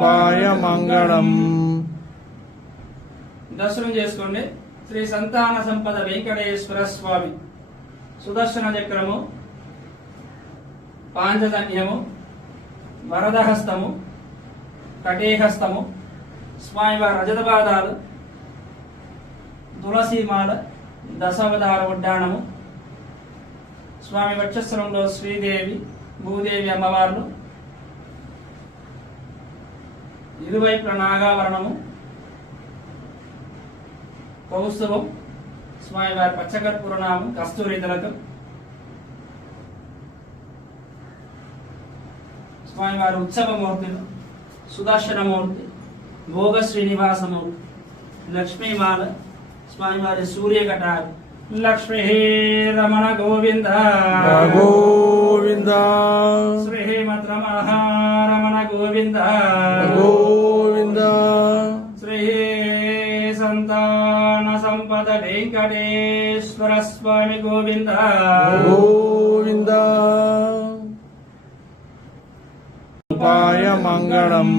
రూపాయ మంగళం. దర్శనం చేసుకోండి. శ్రీ సంతాన సంపద వెంకటేశ్వర స్వామి సుదర్శన చక్రము, పాంచజన్యము, వరదహస్తము, కటేహస్తము, స్వామివారి రజత పాదాలు, తులసీమాల, దశావతార ఉడ్డాణము, స్వామి వక్షస్థలంలో శ్రీదేవి, భూదేవి అమ్మవార్లు, ఇరువైపుల నాగావరణము, కౌస్తుభం, స్వామివారి పచ్చకర్పూరనామం, కస్తూరి తిలకం, స్వామివారి ఉత్సవమూర్తులు, సుదర్శనమూర్తి, భోగ శ్రీనివాసమూర్తి, లక్ష్మీమాల, స్వామివారి సూర్యకటారి, లక్ష్మీ రమణ గోవింద గోవింద, శ్రీమద్ రమణ గోవింద గోవింద, శ్రీ సంతాన సంపద వెంకటేశ్వర స్వామి గోవింద గోవింద. రూపాయ మంగళం.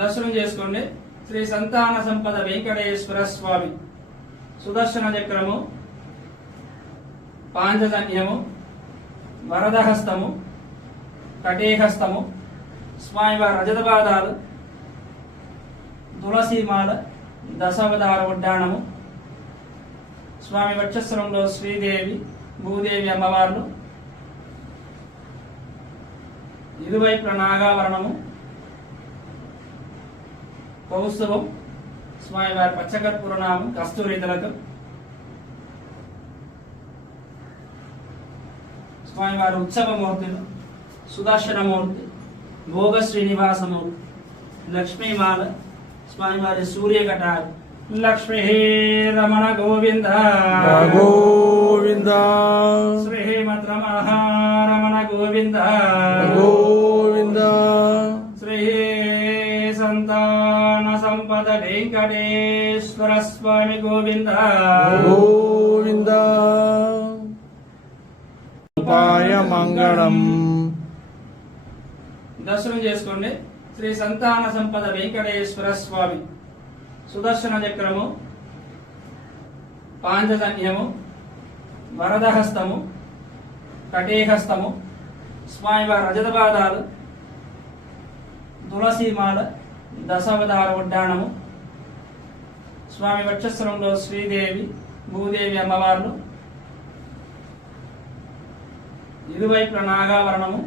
దర్శనం చేసుకోండి. శ్రీ సంతాన సంపద వెంకటేశ్వర స్వామి సుదర్శన చక్రము, పాంచజన్యము, వరదహస్తము, కటేహస్తము, స్వామివారి రజత పాదాలు, తులసీమాల, దశావతార ఉడ్డాణము, స్వామి వక్షస్థలంలో శ్రీదేవి, భూదేవి అమ్మవార్లు, ఇరువైపుల నాగావరణము, కౌస్తుభం, స్వామివారి పచ్చకర్పూరనామం, కస్తూరి తిలకం, స్వామివారి ఉత్సవమూర్తులు, సుదర్శనమూర్తి, భోగ శ్రీనివాసమూర్తి, లక్ష్మీమాల, స్వామివారి సూర్యకటారి, లక్ష్మీ రమణ గోవింద గోవింద, కౌస్తుభం, స్వామివారి పచ్చకర్పూరనామం, కస్తూరి తిలకం, స్వామివారి ఉత్సవమూర్తులు, సుదర్శనమూర్తి, భోగ శ్రీనివాసమూర్తి, లక్ష్మీమాల, స్వామివారి సూర్యకటారి, లక్ష్మీ రమణ గోవింద గోవింద, శ్రీమద్ రమణ గోవింద గోవింద, శ్రీ సంతాన సంపద వెంకటేశ్వర స్వామి గోవింద గోవింద. రూపాయ మంగళం. దర్శనం చేసుకోండి. శ్రీ సంతాన సంపద వెంకటేశ్వర స్వామి సుదర్శన చక్రము, పాంచజన్యము, వరదహస్తము, కటేహస్తము, స్వామివారి రజత పాదాలు, తులసీమాల, దశావతార ఉడ్డాణము, స్వామి వక్షస్థలంలో శ్రీదేవి, భూదేవి అమ్మవార్లు, ఇరువైపుల నాగావరణము,